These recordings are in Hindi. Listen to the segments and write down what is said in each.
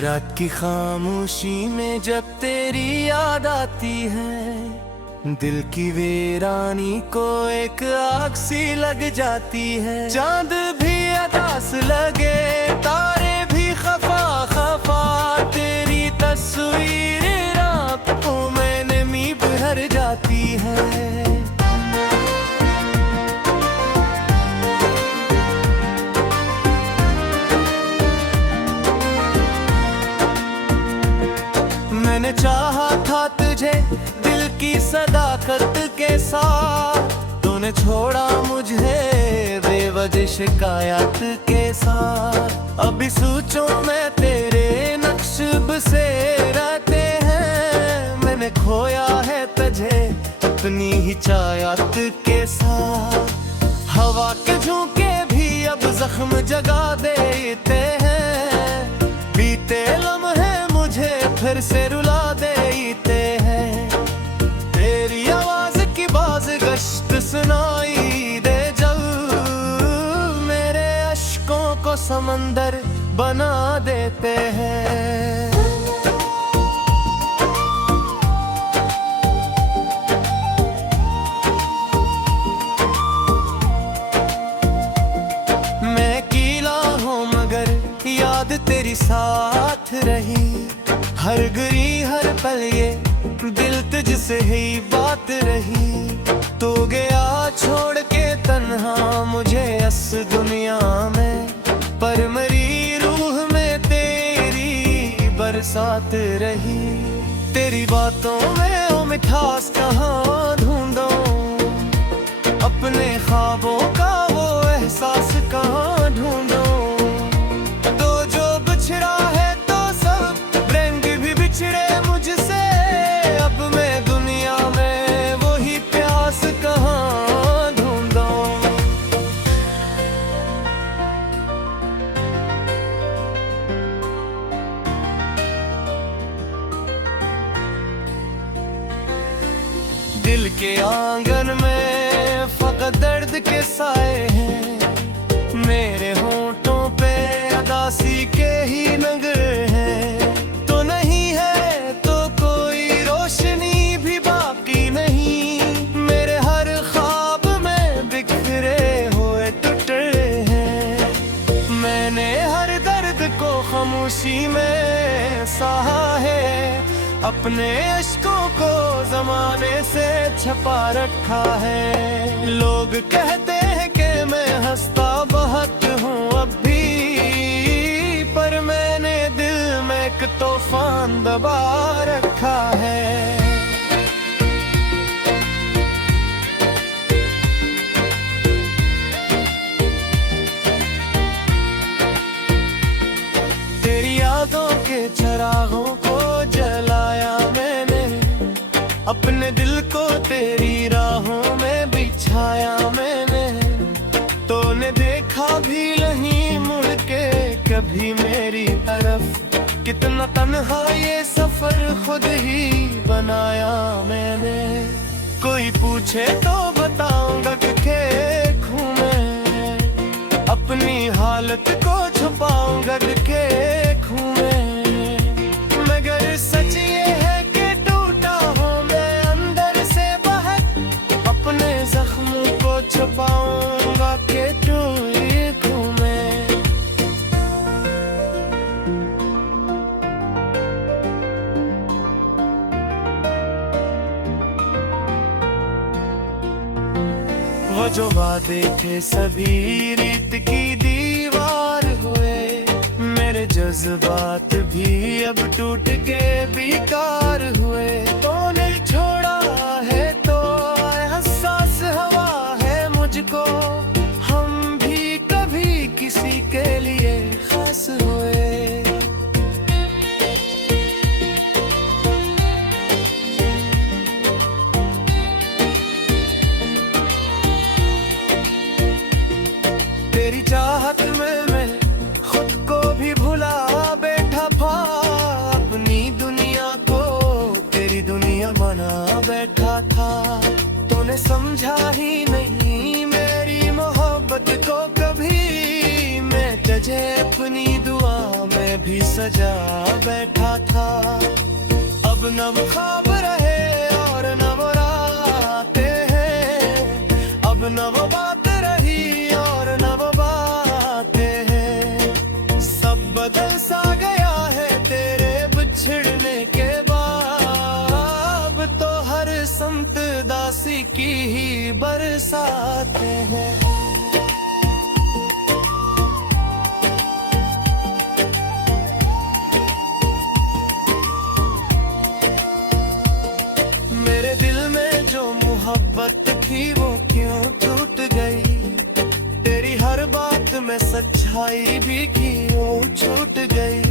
रात की खामोशी में जब तेरी याद आती है, दिल की वीरानी को एक आग सी लग जाती है। चांद भी अदास लगे, तारे भी खफा खफा, तेरी तस्वीर रातों में नमी भर जाती है। मैंने चाहा था तुझे दिल की सदाकत के साथ, तूने छोड़ा मुझे बेवजह शिकायत के साथ। अभी सोचो मैं तेरे नक्श से रहते हैं, मैंने खोया है तुझे अपनी ही चाहत के साथ। हवा के झोंके भी अब जख्म जगा देते हैं, बीते लम्हे मुझे फिर से रुला देते हैं। तेरी आवाज की बाज गश्त सुनाई दे जब, मेरे अश्कों को समंदर बना देते हैं। मैं कीला हूँ मगर याद तेरी साथ रही, हर घड़ी हर पल ये दिल तुझसे ही बात रही। तो गया छोड़ के तन्हा मुझे इस दुनिया में, पर मेरी रूह में तेरी बरसात रही। तेरी बातों में वो मिठास कहाँ ढूंढूं, अपने ख्वाबों का वो एहसास कहाँ ढूंढूं। तो जो बिछड़ा है तो सब रंग भी बिछड़े मुझसे, अब मैं दुनिया में वही प्यास कहाँ ढूंढूं। दिल के आंगन में फकत दर्द के साए हैं, मेरे होंठों पे अदासी के ही नगर हैं। तो नहीं है तो कोई रोशनी भी बाकी नहीं, मेरे हर ख्वाब में बिखरे हुए टुटे हैं। मैंने हर दर्द को खामोशी में सहा है, अपने अश्कों को जमाने से छपा रखा है। लोग कहते हैं कि मैं हंसता बहुत हूँ अब भी, पर मैंने दिल में एक तूफान दबा रखा है। तेरी यादों के चिरागों को जलाया मैंने, अपने दिल को तेरी राहों में बिछाया मैंने। तूने देखा भी नहीं मुड़ के कभी मेरी तरफ, कितना तन्हा ये सफर खुद ही बनाया मैंने। कोई पूछे तो बताऊंगा कि देखूं मैं, अपनी हालत को छुपाऊंगा कि देखूं मैं। मगर सच ये है कि टूटा हूँ मैं अंदर से बाहर, अपने जख्मों को छुपाऊंगा कि देखूं मैं। वो जो वादे थे सभी रीत की दीवार हुए, मेरे जज्बात भी अब टूट के बेकार हुए। तूने छोड़ा है तो एहसास हवा है मुझको, हम भी कभी किसी के लिए खास हुए। तेरी चाहत में मैं खुद को भी भुला बैठा था, अपनी दुनिया को तेरी दुनिया बना बैठा था। तूने समझा ही नहीं मेरी मोहब्बत को कभी, मैं तुझे अपनी दुआ में भी सजा बैठा था। अब नव ख्वाब रहे और नव रातें हैं, अब नव बात रही और नव बातें हैं। सब बदल सा गया है तेरे बिछड़ने के बाद, अब तो हर संत दासी की ही बरसाते हैं। मेरे दिल में जो मोहब्बत थी वो क्यों टूट गई, तेरी हर बात में सच्चाई भी क्यों छूट गई।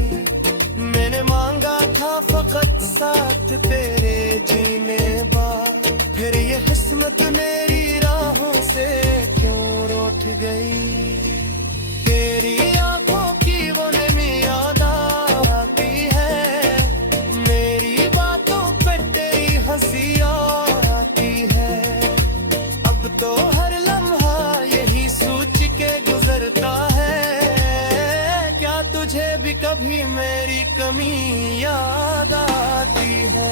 मैंने मांगा था फकत साथ तेरे जीने बाद, फिर ये किस्मत मेरी राहों से क्यों रूठ गई। तेरी आंखों की वो नमी याद आती है, मेरी बातों पे तेरी हंसी आती है। अब तो हर लम्हा यही सोच के गुजरता है, क्या तुझे भी कभी मेरी कमी याद आती है।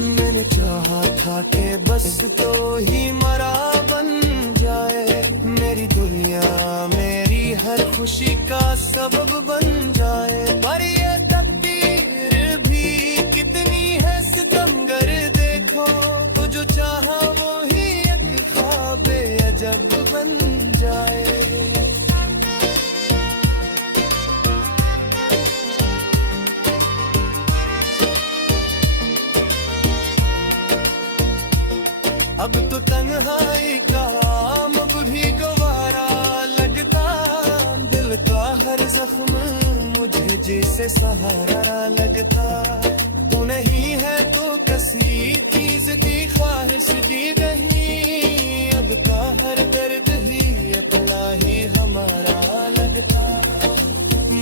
मैंने चाहा था कि बस तो ही मरा बन जाए, मेरी दुनिया मेरी हर खुशी का सबब बन जाए। पर ये तकदीर भी कितनी है सितमगर, देखो तो जो चाहा वो ही एक ख्वाब अजब बन जाए। अब तो तन्हाई का अब भी गवारा लगता, दिल का हर जख्म मुझे जैसे सहारा लगता। तू नहीं है तो किसी चीज की ख्वाहिश भी नहीं, अब का हर दर्द ही अपना ही हमारा लगता।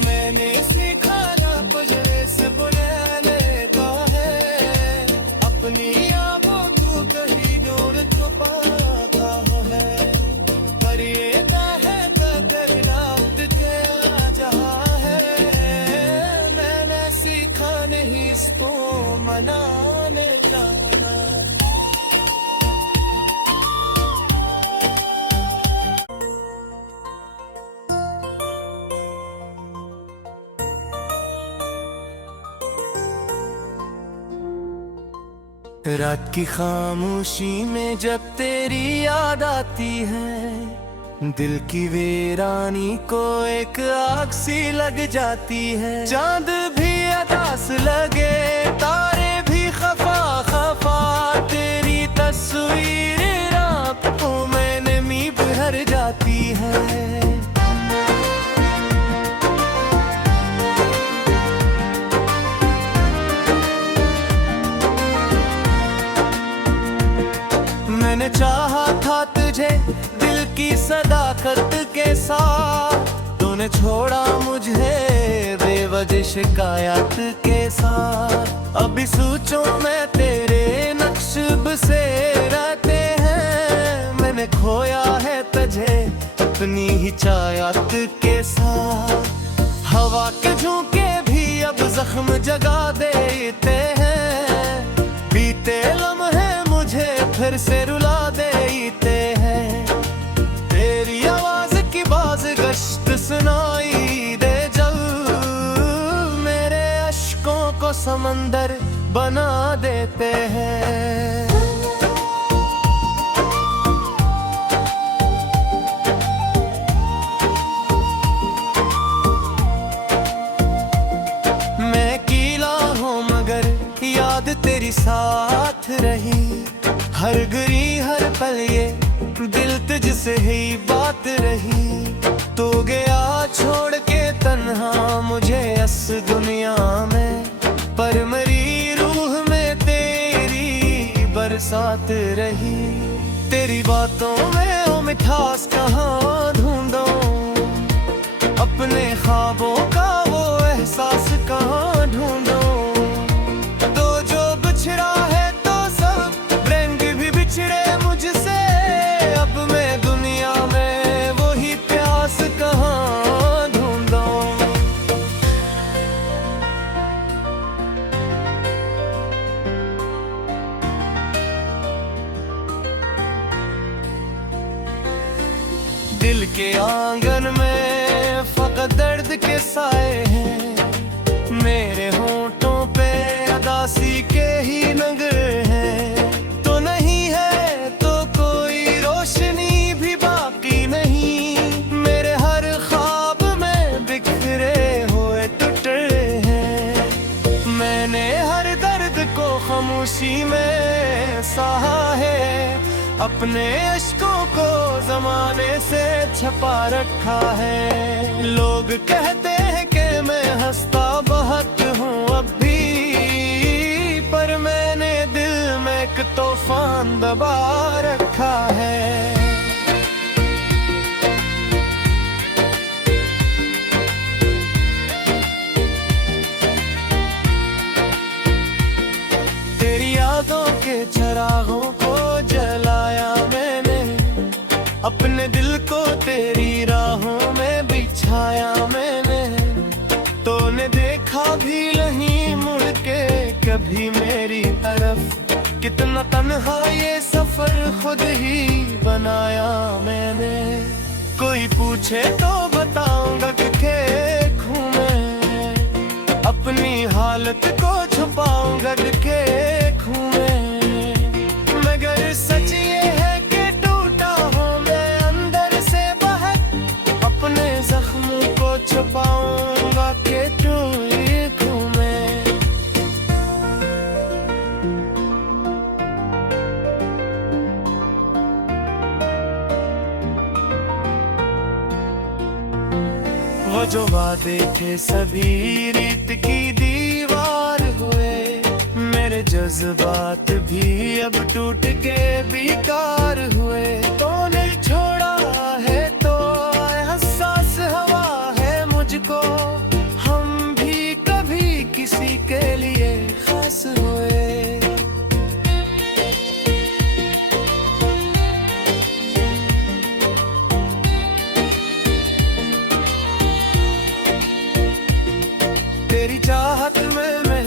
मैंने सीखा ना गुजरे से बुलाने का है, अपनी यादों को कहीं दूर छुपाता है। पर ये है कदर तेरा जहां है, मैंने सीखा नहीं इसको मनाने का। रात की खामोशी में जब तेरी याद आती है, दिल की वीरानी को एक आग सी लग जाती है। चांद भी अदास लगे, तारे भी खफा खफा, तेरी तस्वीर रातों में नमी भर जाती है। मैंने चाहा था तुझे दिल की सदाकत के साथ, तूने छोड़ा मुझे बेवजह शिकायत के साथ। अभी सोचो मैं तेरे नक्शब से रहते हैं, मैंने खोया है तुझे अपनी ही चाहत के साथ। हवा के झोंके भी अब जख्म जगा देते हैं, बीते लम्हे मुझे फिर से रुला देते हैं। तेरी आवाज की बाज गश्त सुनाई दे जब, मेरे अश्कों को समंदर बना देते हैं। मैं कीला हूँ मगर याद तेरी साथ रही, हर घड़ी हर पल ये दिल तुझसे ही बात रही। तो गया छोड़ के तन्हा मुझे इस दुनिया में, पर मेरी रूह में तेरी बरसात रही। तेरी बातों में वो मिठास कहाँ ढूंढूं, अपने ख्वाबों का वो एहसास कहाँ ढूंढूं। तो जो के साए हैं, मेरे होंठों पे उदासी के ही नगर हैं। तो नहीं है तो कोई रोशनी भी बाकी नहीं, मेरे हर ख्वाब में बिखरे हुए टुटे हैं। मैंने हर दर्द को खामोशी में सहा है, अपने अश्कों को जमाने से छपा रखा है। लोग कहते हैं कि मैं हंसता बहुत हूँ अब भी, पर मैंने दिल में एक तूफान दबा रखा है। तेरी यादों के चिरागों को जलाया मैंने, अपने दिल को तेरी राहों में बिछाया मैंने। तूने देखा भी नहीं मुड़ के कभी मेरी तरफ, कितना तन्हा ये सफर खुद ही बनाया मैंने। कोई पूछे तो बताऊंगा कि देखूं मैं, अपनी हालत को छुपाऊंगा कि देखूं मैं। मगर सच ये है कि टूटा हूँ मैं अंदर से बाहर, अपने जख्मों को छुपाऊंगा कि देखूं मैं। वो जो वादे थे सभी रीत की दीवार हुए, मेरे जज्बात भी अब टूट के बेकार हुए। तूने छोड़ा है तो एहसास हवा है मुझको, हम भी कभी किसी के लिए खास हुए। तेरी चाहत में मैं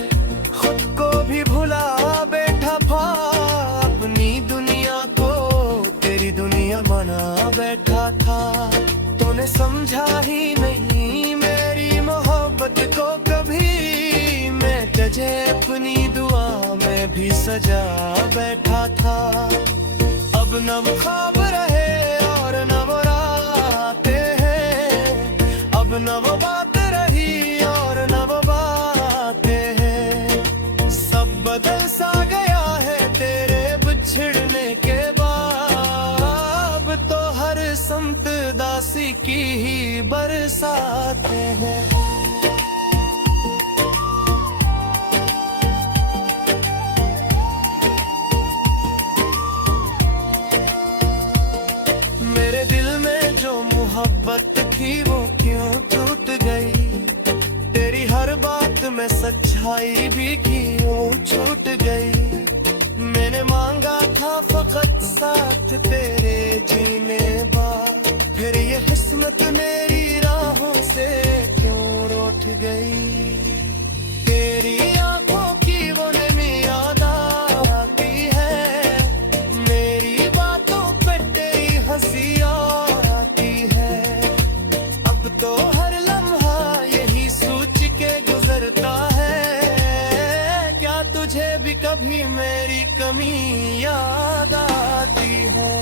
खुद को भी भुला बैठा था, अपनी दुनिया को तेरी दुनिया बना बैठा था। तूने समझा ही नहीं मेरी मोहब्बत को कभी, मैं तुझे अपनी दुआ में भी सजा बैठा था। अब न वो ख्वाब रहे और न वो रातें हैं, अब न वो बात रही और न वो बातें हैं। सब बदल सा गया है तेरे बिछड़ने के बाद, अब तो हर समत दासी की ही बरसातें हैं। मेरे दिल में जो मोहब्बत थी वो क्यों टूट गई, तेरी हर बात में सच्चाई भी क्यों छूट गई। मैंने मांगा था फकत साथ तेरे जीने बा, फिर ये किस्मत मेरी राहों से क्यों रूठ गई। तेरी आंखों की वो नमी याद आती है, मेरी बातों पे तेरी हंसी आती है। अब तो हर लम्हा यही सोच के गुजरता है, क्या तुझे भी कभी मेरी कमी याद आती है।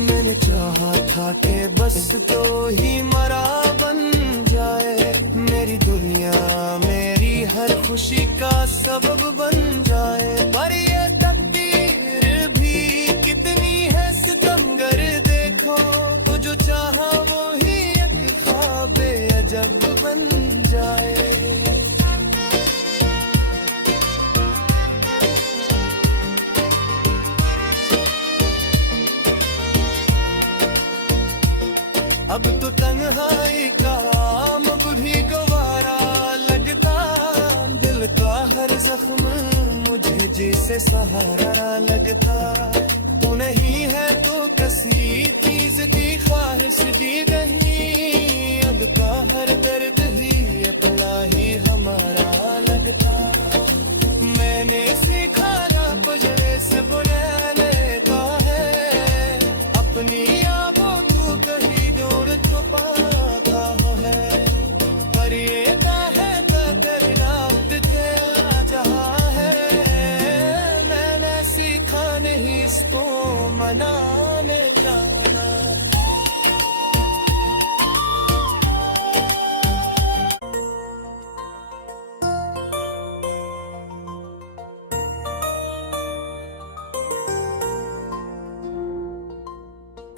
मैंने चाहा था कि बस तो ही मरा बन जाए, मेरी दुनिया मेरी हर खुशी का सबब बन जाए। पर ये तकदीर भी कितनी है सितमगर, देखो तो जो चाहा वो ही एक ख्वाब अजब बन जाए। अब तो तन्हाई का अब भी गवारा लगता, दिल का हर जख्म मुझे जिसे सहारा लगता। तू नहीं है तो किसी चीज की ख्वाहिश भी नहीं, अब का हर दर्द ही अपना ही हमारा लगता। मैंने सीखा जाना ने जाना।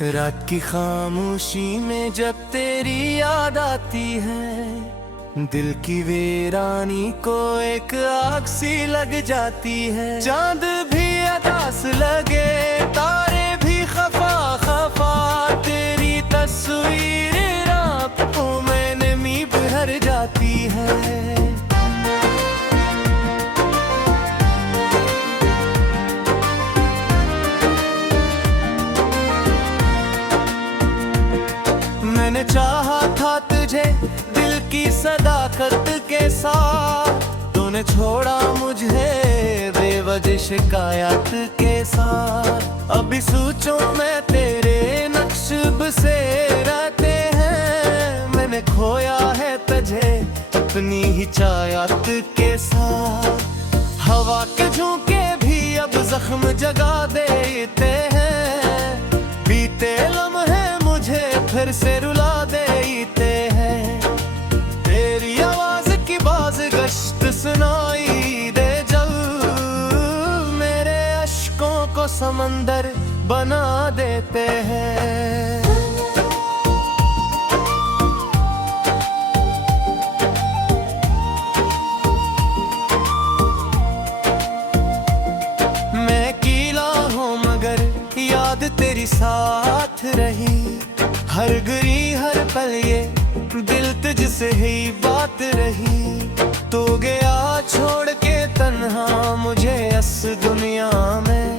रात की खामोशी में जब तेरी याद आती है, दिल की वीरानी को एक आग सी लग जाती है। चांद भी अदास लगे, तारे भी खफा खफा, तेरी तस्वीर रातों में नमी भर जाती है। मैंने चाहा था तुझे दिल की सदाकत के साथ, तूने छोड़ा मुझे बेवजह शिकायत के साथ। अभी सोचो मैं तेरे नक्श से रहते हैं, मैंने खोया है तुझे अपनी ही चाहत के साथ। हवा के झोंके भी अब जख्म जगा देते हैं, बीते लम्हे मुझे फिर से रुला देते हैं। तेरी आवाज की बाज गश्त सुनाई दे जब, मेरे अश्कों को समंदर बना देते हैं। मैं कीला हूँ मगर याद तेरी साथ रही, हर घड़ी हर पल ये दिल तुझसे ही बात रही। तो गया छोड़ के तन्हा मुझे इस दुनिया में,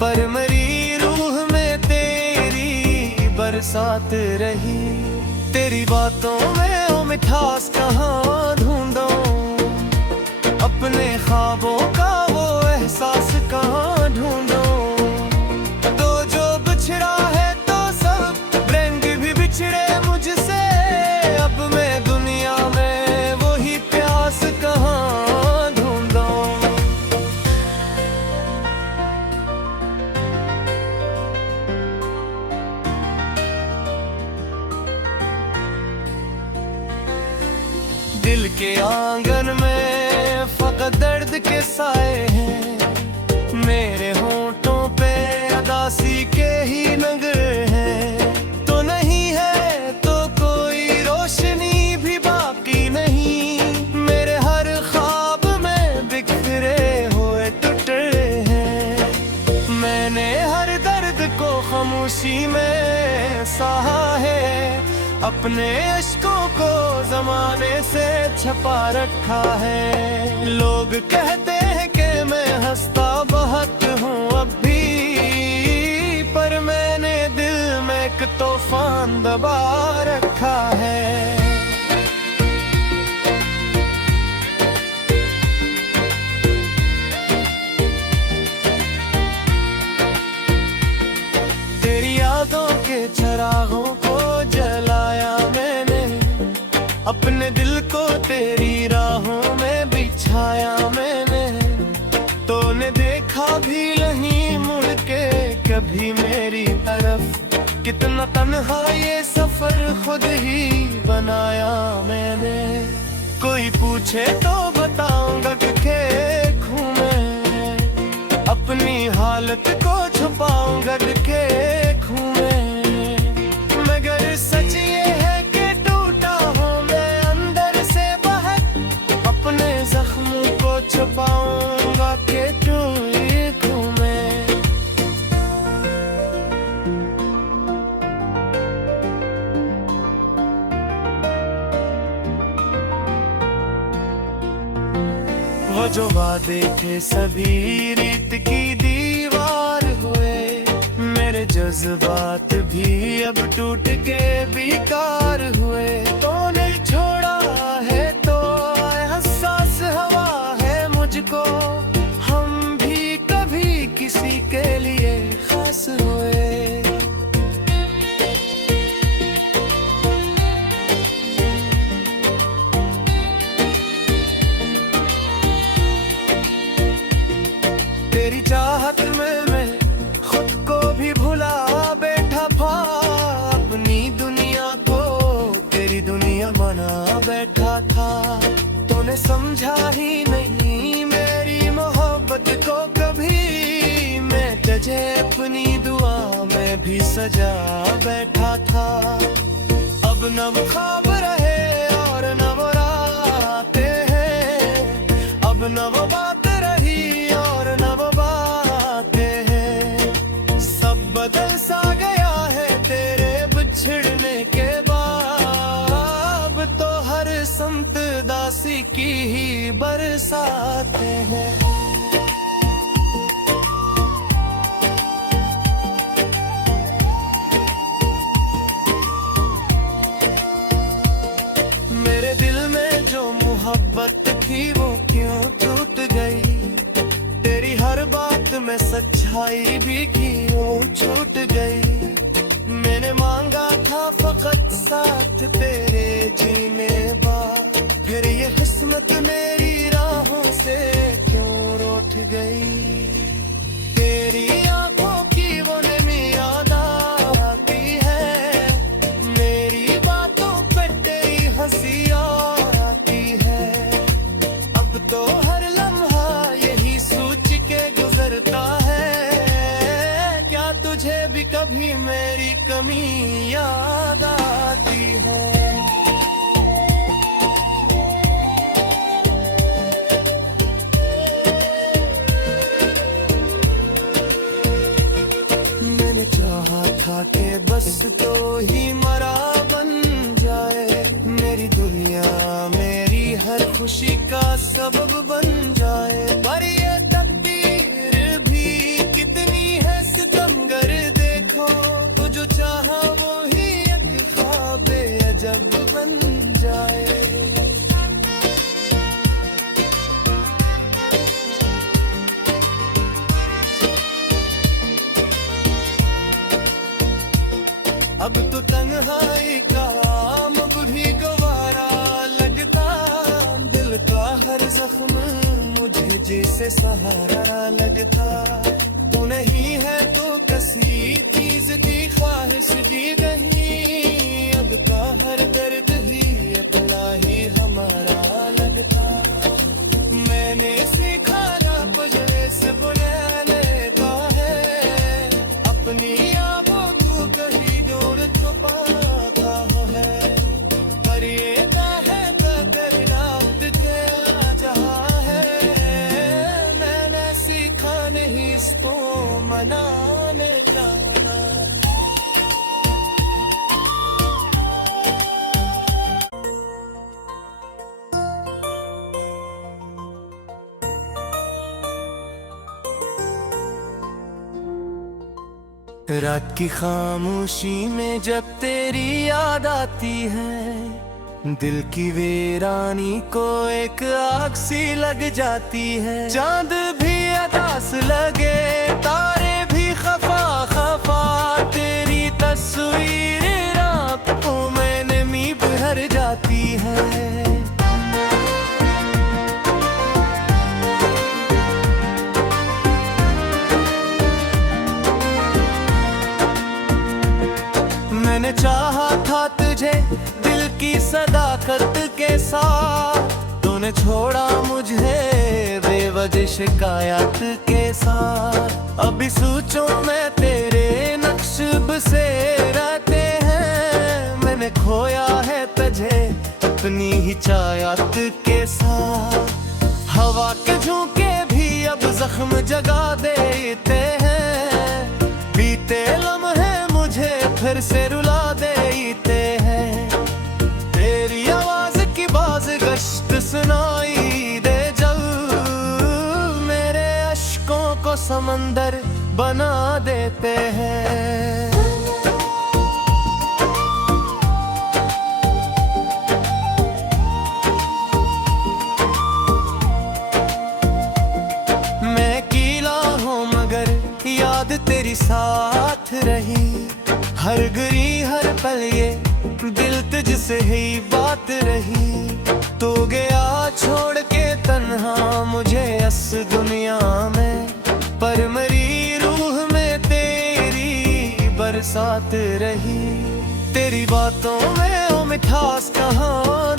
पर मेरी रूह में तेरी बरसात रही। तेरी बातों में वो मिठास कहाँ ढूंढूं, अपने ख्वाबों का वो एहसास कहाँ ढूंढूं। तो जो बिछड़ा है तो सब रंग भी बिछड़े मुझसे, अब मैं दुनिया में वही प्यास कहाँ ढूंढूं। दिल के आंगन में फकत दर्द के साए हैं, मेरे होंठों पे अदासी के ही नगर हैं। तो नहीं है तो कोई रोशनी भी बाकी नहीं, मेरे हर ख्वाब में बिखरे हुए टुटे हैं। मैंने हर दर्द को खामोशी में सहा है, अपने अश्कों को जमाने से छपा रखा है। लोग कहते हैं कि मैं हंसता बहुत हूँ अब भी, पर मैंने दिल में एक तूफान दबा रखा है। तेरी यादों के चिरागों को जलाया मैंने, अपने दिल को तेरी राहों में बिछाया मैंने। तूने देखा भी नहीं मुड़ के कभी मेरी तरफ, कितना तन्हा ये सफर खुद ही बनाया मैंने। कोई पूछे तो बताऊंगा कि देखूं मैं, अपनी हालत को छुपाऊंगा कि देखूं मैं। मगर सच ये है कि टूटा हूँ मैं अंदर से बाहर, अपने जख्मों को छुपाऊंगा कि देखूं मैं। वो जो वादे थे सभी रीत की दीवार हुए, मेरे जज्बात भी अब टूट के बेकार हुए। तूने छोड़ा है तो हसास हवा है मुझको, हम भी कभी किसी के लिए खास हुए। तेरी चाहत में मैं खुद को भी भूल अपनी दुआ में भी सजा बैठा था। अब नव ख्वाब रहे और नव रातें हैं, अब नव बात रही और नव बातें हैं। सब बदल सा गया है तेरे बिछड़ने के बाद, अब तो हर संत दासी की ही बरसाते हैं। मेरे दिल में जो मोहब्बत थी वो क्यों टूट गई, तेरी हर बात में सच्चाई भी क्यों छूट गई। मैंने मांगा था फकत साथ तेरे जीने बा, फिर ये किस्मत मेरी राहों से क्यों रूठ गई। तेरी आंखों की वो नमी याद आती है, मेरी बातों पे तेरी हंसी आती है। अब तो हर लम्हा यही सोच के गुजरता है, क्या तुझे भी कभी मेरी कमी याद आती है। मैंने चाहा था कि बस तो ही मरा बन जाए, मेरी दुनिया मेरी हर खुशी का सबब बन जाए। पर ये तकदीर भी कितनी है सितमगर, देखो तू जो चाहा वो ही एक ख्वाबे अजब बन जाए। अब तो तन्हाई का अब भी गवारा लगता, दिल का हर जख्म मुझे जैसे सहारा लगता। तू नहीं है तो किसी चीज की ख्वाहिश भी नहीं, अब का हर दर्द ही अपना ही हमारा लगता। मैंने सीखा ना गुजरे से बुलाने का है, अपनी यादों को कहीं दूर छुपाता है। पर ये है तेरा तेरा जहां है, मैंने सीखा नहीं इसको मनाने जाना। रात की खामोशी में जब तेरी याद आती है, दिल की वीरानी को एक आग सी लग जाती है। चांद भी अदास लगे, तारे भी खफा खफा, तेरी तस्वीर रातों में नमी भर जाती है। मैंने चाहा था तुझे दिल की सदाकत के साथ, तूने छोड़ा मुझे बेवजह शिकायत के साथ। अभी सोचो मैं तेरे नक्शब से रहते हैं, मैंने खोया है तुझे अपनी ही चाहत के साथ। हवा के झोंके भी अब जख्म जगा देते हैं, बीते लम्हे मुझे फिर से रुला देते हैं। तेरी आवाज की बाज गश्त सुनाई दे जब, मेरे अश्कों को समंदर बना देते हैं। मैं कीला हूँ मगर याद तेरी साथ रही, हर घड़ी हर पल ये दिल तुझसे ही बात रही। तो गया छोड़ के तन्हा मुझे इस दुनिया में, पर मेरी रूह में तेरी बरसात रही। तेरी बातों में वो मिठास कहाँ